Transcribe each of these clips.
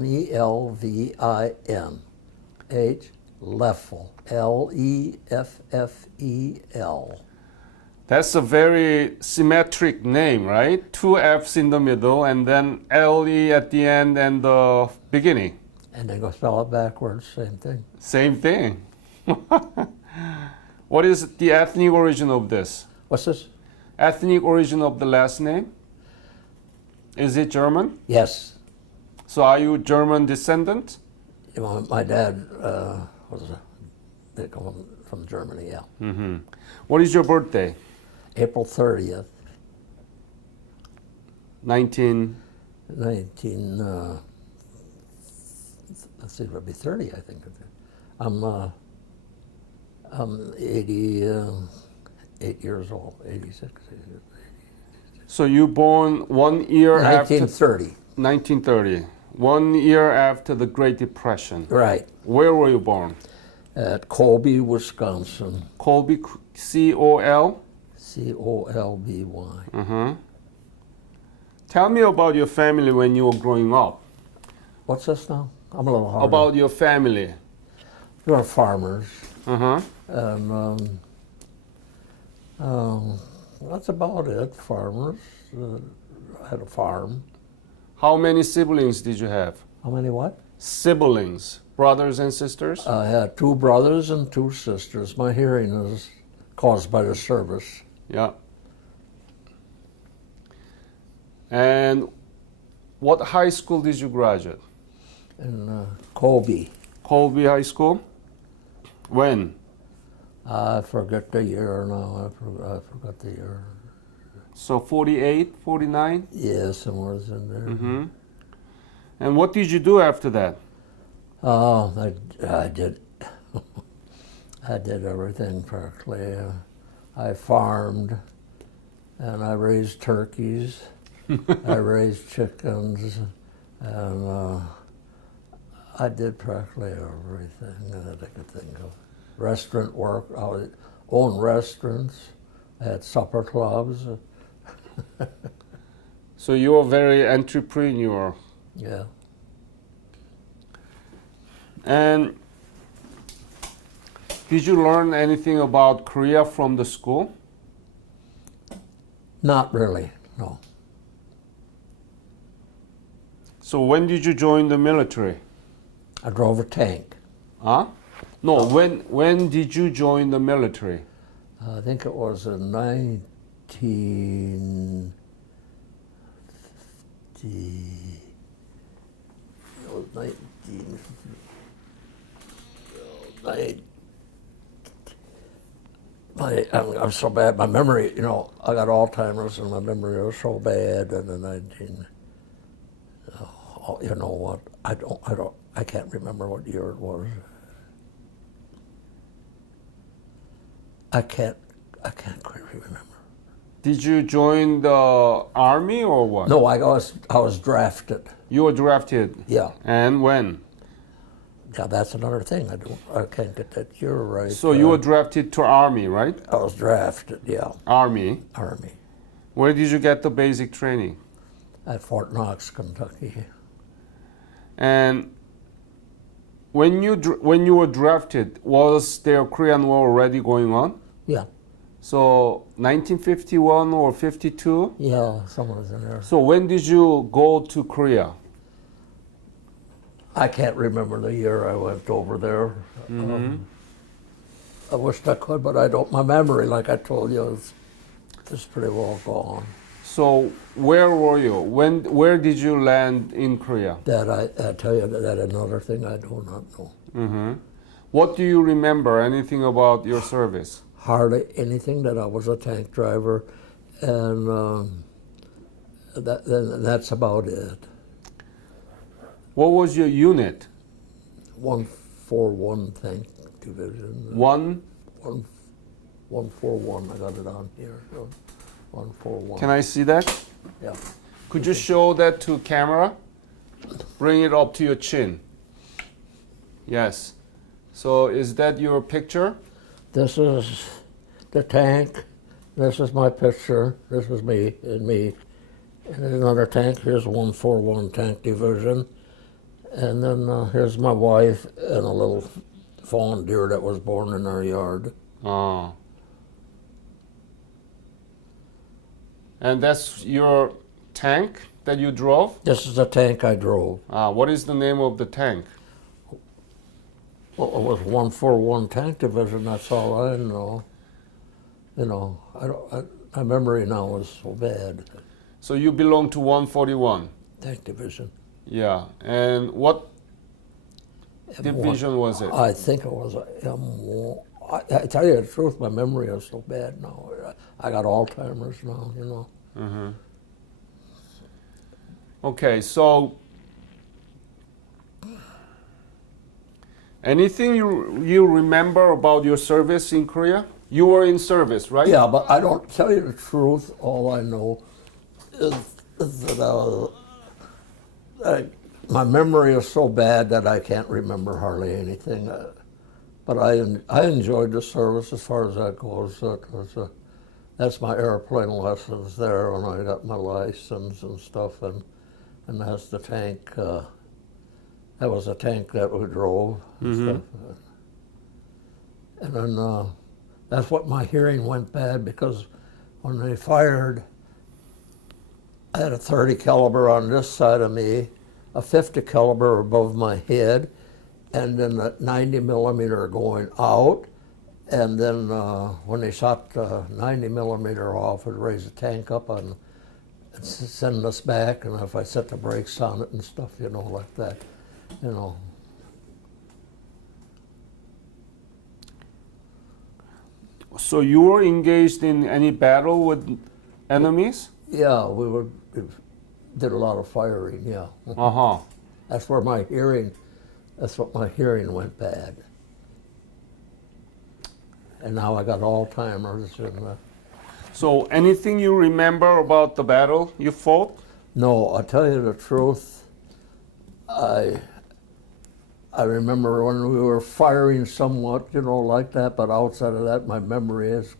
Melvin H Leffel, Leffel. That's a very symmetric name, right? Two F's in the middle and then LE at the end and the beginning. And then go spell it backwards, same thing. Same thing. What is the ethnic origin of this? What's this? Ethnic origin of the last name? Is it German? Yes. So are you German descendant? You know, my dad they come from Germany, yeah. Mm-hmm. What is your birthday? April 30th, 19... let's see, it'll be 30, I think. I'm 88 years old, 86. So you born 1 year after... 1930. 1930. 1 year after the Great Depression. Right. Where were you born? At Colby, Wisconsin. Colby, C-O-L? C-O-L-B-Y. Uh-huh. Tell me about your family when you were growing up. What's this now? I'm a little hard. About your family. We were farmers. Uh-huh. And that's about it, farmers. I had a farm. How many siblings did you have? How many what? Siblings, brothers and sisters? I had 2 brothers and 2 sisters. My hearing is caused by the service. Yeah. And what high school did you graduate? In Colby. Colby High School? When? I forget the year now. I forgot the year. So 48, 49? Yeah, somewhere's in there. Mm-hmm. And what did you do after that? Oh, I did. I did everything practically. I farmed, and I raised turkeys. I raised chickens, and I did practically everything that I could think of. Restaurant work. I owned restaurants. I had supper clubs. So you were very entrepreneur. Yeah. And did you learn anything about Korea from the school? Not really, no. So when did you join the military? I drove a tank. Huh? No, when did you join the military? I think it was in 1950. It was 19. I'm so bad. My memory, you know, I got Alzheimer's, and my memory was so bad. And the 19. You know what? I can't remember what year it was. I can't quite remember. Did you join the army or what? No, I was drafted. You were drafted? Yeah. And when? Yeah, that's another thing. I can't get that year right. So you were drafted to army, right? I was drafted, yeah. Army? Army. Where did you get the basic training? At Fort Knox, Kentucky. And when you were drafted, was there Korean War already going on? Yeah. So 1951 or 52? Yeah, someone's in there. So when did you go to Korea? I can't remember the year I went over there. Mm-hmm. I wished I could, but I don't. My memory, like I told you, is pretty well gone. So where were you? Where did you land in Korea? That I tell you that another thing I do not know. Mm-hmm. What do you remember? Anything about your service? Hardly anything. That I was a tank driver, and that's about it. What was your unit? 141 tank division. 141. I got it on here. So 141. Can I see that? Yeah. Could you show that to camera? Bring it up to your chin. Yes. So is that your picture? This is the tank. This is my picture. This is me and me. And there's another tank. Here's 141 tank division. And then here's my wife and a little fawn deer that was born in our yard. Oh. And that's your tank that you drove? This is the tank I drove. What is the name of the tank? Well, it was 141 Tank Division. That's all I know. You know, my memory now is so bad. So you belong to 141? Tank Division. Yeah. And what M1. division was it? I think it was a M1. I tell you the truth, my memory is so bad now. I got Alzheimer's now, you know. Mm-hmm. Okay, so anything you remember about your service in Korea? You were in service, right? Yeah, but I don't tell you the truth. All I know is that my memory is so bad that I can't remember hardly anything. But I enjoyed the service as far as that goes. That's my airplane lessons there when I got my license and stuff, and that's the tank. That was a tank that we drove and stuff. And then that's what my hearing went bad because when they fired, I had a 30 caliber on this side of me, a 50 caliber above my head, and then a 90 millimeter going out. And then when they shot the 90 millimeter off, it raised the tank up and send us back. And if I set the brakes on it and stuff, you know, like that, you know. So you were engaged in any battle with enemies? Yeah, we did a lot of firing. Yeah. Uh-huh. That's where my hearing. That's what my hearing went bad. And now I got Alzheimer's. So anything you remember about the battle you fought? No, I'll tell you the truth. I remember when we were firing somewhat, you know, like that, but outside of that, my memory is,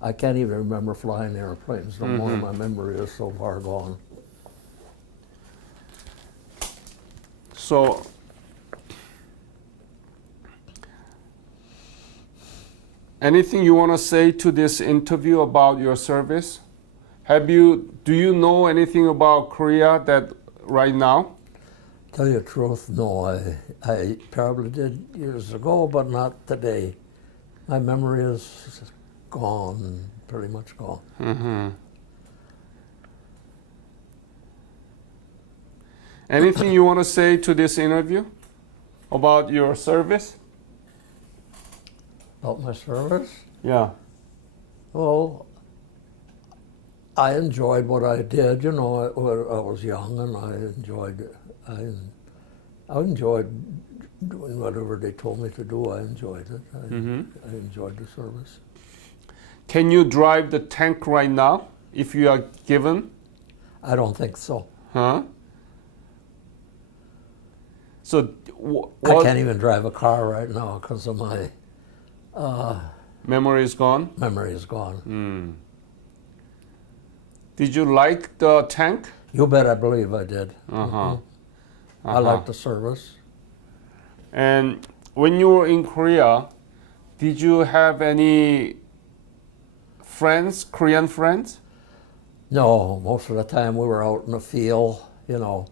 I can't even remember flying airplanes no more. My memory is so far gone. So anything you want to say to this interview about your service? Do you know anything about Korea that right now? Tell you the truth, no. I probably did years ago, but not today. My memory is gone, pretty much gone. Mm-hmm. Anything you want to say to this interview about your service? About my service? Yeah. Well, I enjoyed what I did. You know, I was young and I enjoyed it. I enjoyed doing whatever they told me to do. I enjoyed it. I enjoyed the service. Can you drive the tank right now if you are given? I don't think so. Huh? So I can't even drive a car right now because of my memory is gone? memory is gone. Did you like the tank? You bet I believe I did. Uh-huh. I liked the service. And when you were in Korea, did you have any friends, Korean friends? No, most of the time we were out in the field, you know.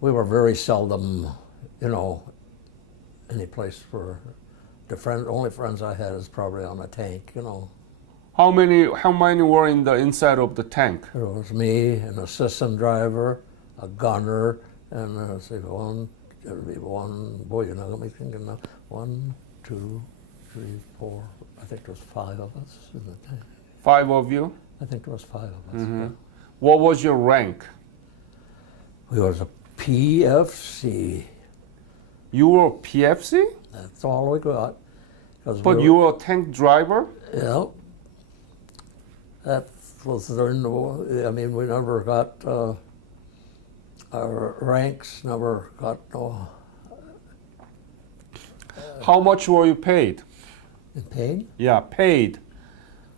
We were very seldom, you know, any place for only friends I had is probably on a tank, you know. How many were in the inside of the tank? There was me, an assistant driver, a gunner, and there'd be one, boy, you're not gonna be thinking now, 1, 2, 3, 4, I think there was 5 of us in the tank. 5 of you? I think there was 5 of us. Yeah. What was your rank? We was a PFC. You were a PFC? That's all we got. But you were a tank driver? Yeah. That was during the war. I mean, we never got, our ranks never got no. How much were you paid? In pain? Yeah, paid.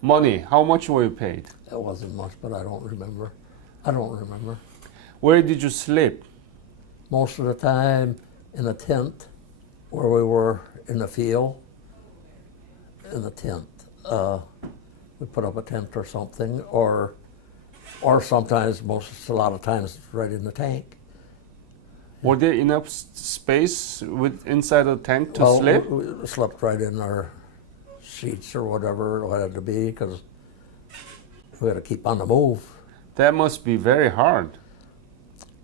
Money. How much were you paid? It wasn't much, but I don't remember. Where did you sleep? most of the time in a tent where we were in the field. In the tent, we put up a tent or something, or sometimes, a lot of times, right in the tank. Were there enough space inside the tent to sleep? We slept right in our sheets or whatever it had to be because we had to keep on the move. That must be very hard.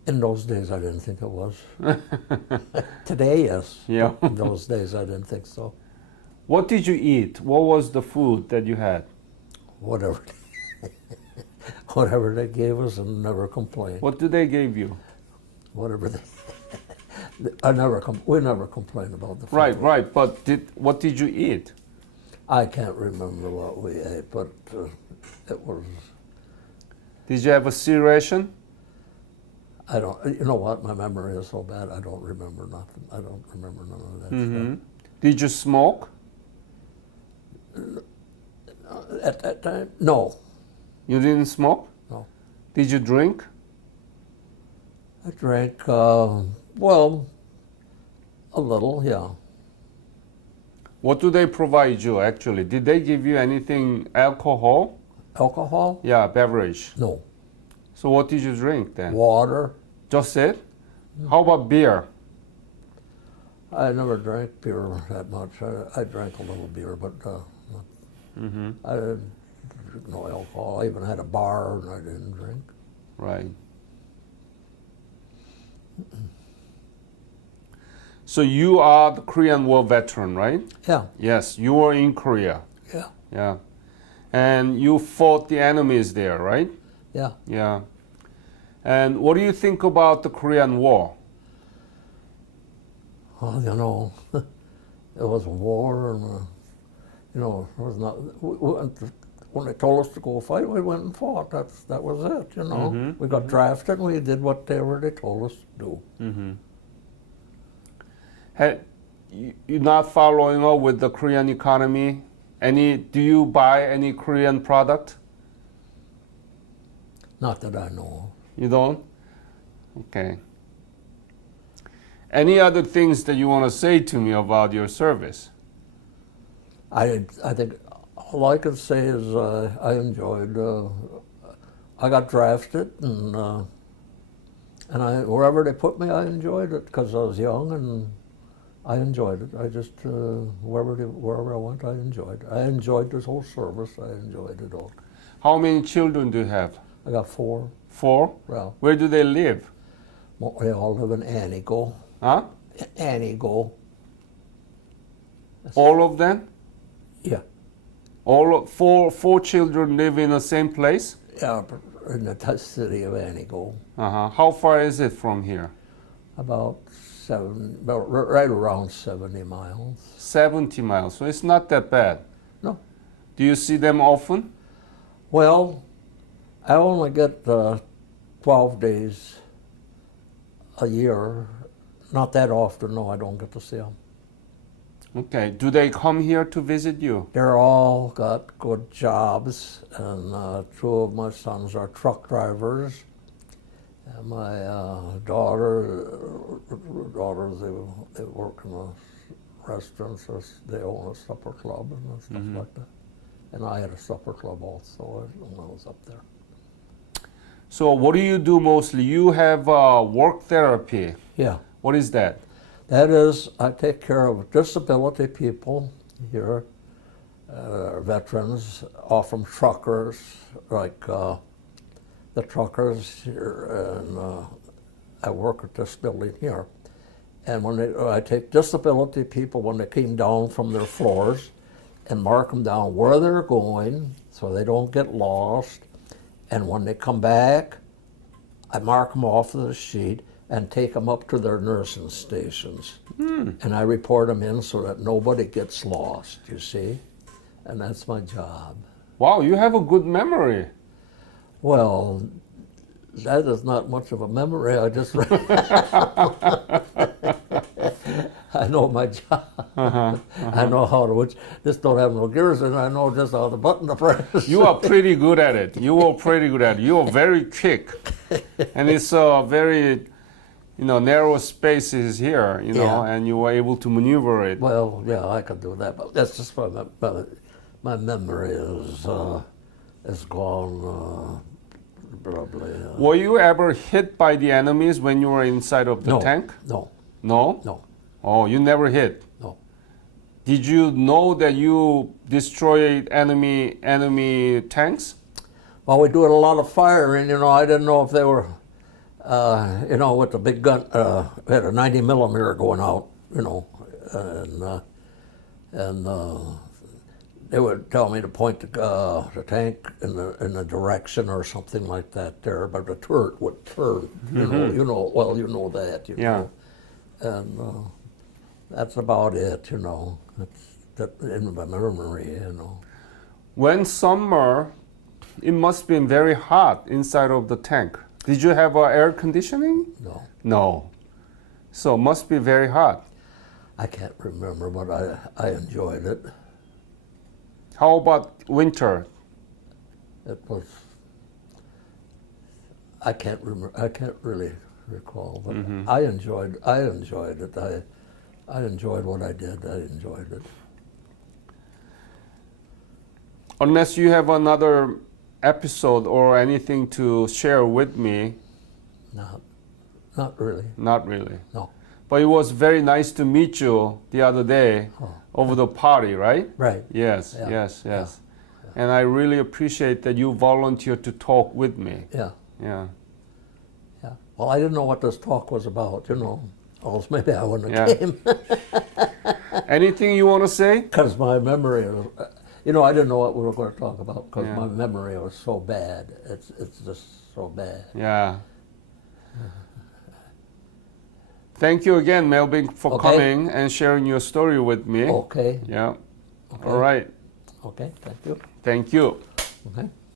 In those days, I didn't think it was. Today, yes. Yeah. In those days, I didn't think so. What did you eat? What was the food that you had? Whatever, whatever they gave us, and never complained. What did they give you? Whatever they, we never complained about the food. Right. But what did you eat? I can't remember what we ate, but it was. Did you have a sea ration? I don't. You know what? My memory is so bad. I don't remember nothing. I don't remember none of that stuff. Did you smoke? At that time, no. You didn't smoke? No. Did you drink? I drank. Well, a little, yeah. What do they provide you actually? Did they give you anything alcohol? Alcohol? Yeah, beverage. No. So what did you drink then? Water. Just it? How about beer? I never drank beer that much. I drank a little beer, but I didn't drink no alcohol. I even had a bar and I didn't drink. Right. So you are the Korean War veteran, right? Yeah. Yes, you were in Korea. Yeah. Yeah. And you fought the enemies there, right? Yeah. Yeah. And what do you think about the Korean War? Well, you know, it was a war, and you know, it was not. When they told us to go fight, we went and fought. That was it. You know, we got drafted, and we did whatever they told us to do. You're not following up with the Korean economy? Do you buy any Korean product? Not that I know You don't? Okay. Any other things that you want to say to me about your service? of. I think all I can say is I enjoyed. I got drafted, and wherever they put me, I enjoyed it because I was young and I enjoyed it. I just wherever I went, I enjoyed. I enjoyed this whole service. I enjoyed it all. How many children do you have? I got 4. 4? Well, Where do they live? they all live in Anigo. Huh? Anigo. All of them? Yeah. Four children live in the same place? Yeah, in the city of Anigo. Uh-huh. How far is it from here? About right around 70 miles. 70 miles. So it's not that bad. No. Do you see them often? Well, I only get 12 days a year. Not that often, no, I don't get to see them. Okay. Do they come here to visit you? They're all got good jobs, and 2 of my sons are truck drivers. And my daughters, they work in the restaurants. They own a supper club and stuff like that. And I had a supper club also when I was up there. So what do you do mostly? You have work therapy. Yeah. What is that? That is, I take care of disability people here, veterans, often truckers, like the truckers here, and I work at this building here. And I take disability people when they came down from their floors and mark them down where they're going so they don't get lost. And when they come back, I mark them off of the sheet and take them up to their nursing stations. And I report them in so that nobody gets lost, you see? And that's my job. Wow, you have a good memory. Well, that is not much of a memory. I just I know my job. I know how to, just don't have no gears in it. I know just how the button to press. You are pretty good at it. You are pretty good at it. You are very quick. And it's very narrow spaces here, Yeah. and you were able to maneuver it. Well, yeah, I could do that, but that's just my memory is gone. Probably. Were you ever hit by the enemies when you were inside of the No, tank? no, No? no, Oh, you never hit. no. Did you know that you destroyed enemy tanks? Well, we do a lot of firing. I didn't know if they were, with the big gun. We had a 90 millimeter going out. And they would tell me to point the tank in the direction or something like that there, but the turret would turn. Well, you know that. Yeah. And that's about it. That's that in my memory. When summer, it must have been very hot inside of the tank. Did you have air conditioning? No, No. So it must be very hot. I can't remember, but I enjoyed it. How about winter? It was. I can't remember. I can't really recall, but I enjoyed it. I enjoyed what I did. I enjoyed it. Unless you have another episode or anything to share with me, Not really. not really. No. But it was very nice to meet you the other day over the party, right? Right. Yes, Yeah. yes. And I really appreciate that you volunteered to talk with me. Yeah. Yeah. Yeah. Well, I didn't know what this talk was about. Else maybe I wouldn't have Yeah. came. Anything you want to say? Because my memory, I didn't know what we were going to talk about because Yeah. my memory was so bad. It's just so bad. Yeah. Thank you again, Melvin, for Okay. coming and sharing your story with me. Okay. Yeah. Okay. All right. Okay. Thank you. Thank you. Okay.